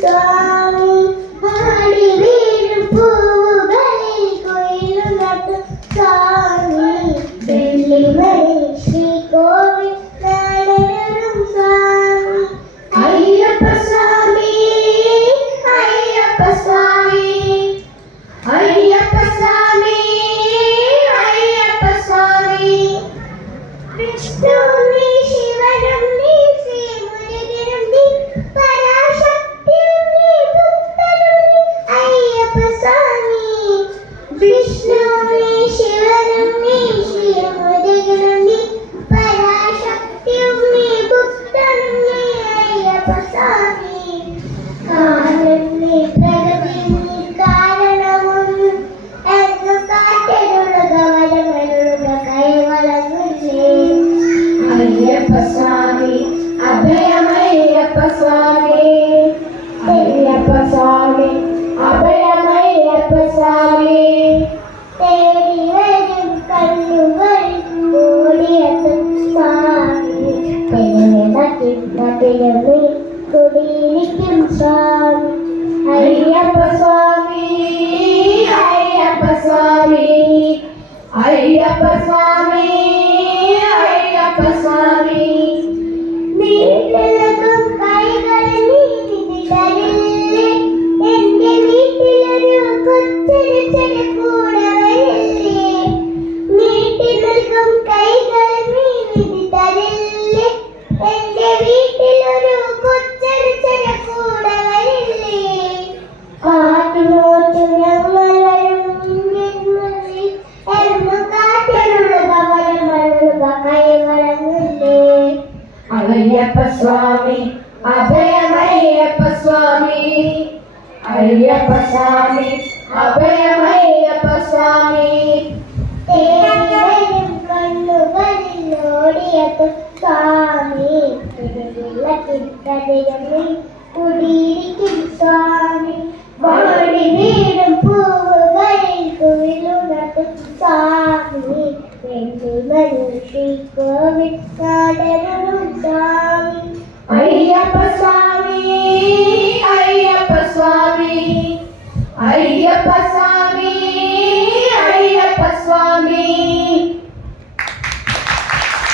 സ്വാമി ആടി വീഴും പൂവുകളിൽ കൊയിലുണർത്തും സ്വാമി വെള്ളിമണി ശ്രീകോവിൽ നടനം സ്വാമി അയ്യപ്പ സ്വാമി അയ്യപ്പ സ്വാമി അയ്യപ്പ സ്വാമി അയ്യപ്പ സ്വാമി വിഷ്ണു നീ ശിവനും നീ ശ്രീ മുരുകനും നീ പരാശക്തിയും നീ പുത്രനും നീ അയ്യപ്പ സ്വാമി വിഷ്ണു നീ ശിവനും നീ ശ്രീ മുരുകനും നീ പരാശക്തിയും നീ പുത്രനും നീ അയ്യപ്പ സ്വാമി കാലം നീ പ്രകൃതി നീ കാരണവും എന്നു കാറ്റിലുള്ള വരമരുളുക കൈവളങ്ങില്ലേ അയ്യപ്പ സ്വാമി അഭയമയ്യപ്പ സ്വാമി അയ്യപ്പ സ്വാമി അഭയമയ്യപ്പ സ്വാമി തേടി വരും കണ്ണുകൾ ഓടിയെത്തും സ്വാമി നട്ടിടമേ കുടിയിരിക്കും സ്വാമി അയ്യപ്പ സ്വാമി അയ്യപ്പ സ്വാമി അയ്യപ്പ സ്വാമി അയ്യപ്പ സ്വാമി നീട്ടിലകം കൈകൾ നീട്ടിടലില്ലേ എന്റെ വീട്ടിലൊരു കൊച്ചൊരു ചെറുകൂടെ വരില്ലേ നീട്ടിലകം കൈകൾ നീട്ടിടലില്ലേ എന്റെ വീട്ടിലൊരു കൊച്ചൊരു ചെറുകൂടെ വരില്ലേ കാറ്റുമോച്ചു ഞങ്ങൾ വരും എന്നു കാറ്റിലുള്ള വരമരുളുക കൈവളങ്ങില്ലേ അയ്യപ്പ സ്വാമി അഭയമയ്യപ്പ സ്വാമി അയ്യപ്പ സ്വാമി അഭയമയ്യപ്പ സ്വാമി തേടി വരും കണ്ണുകളിൽ ഓടിയെത്തും സ്വാമി വെള്ളത്തിൽക്കതിരമേ കുടിയിരിക്കും സ്വാമി വാടി വീടും പൂവുകളിൽ കുയിലുണർത്തും സ്വാമി വെള്ളിമണി ശ്രീകോവിൽ നടനം സ്വാമി അയ്യപ്പ സ്വാമി അയ്യപ്പ സ്വാമി അയ്യപ്പ സ്വാമി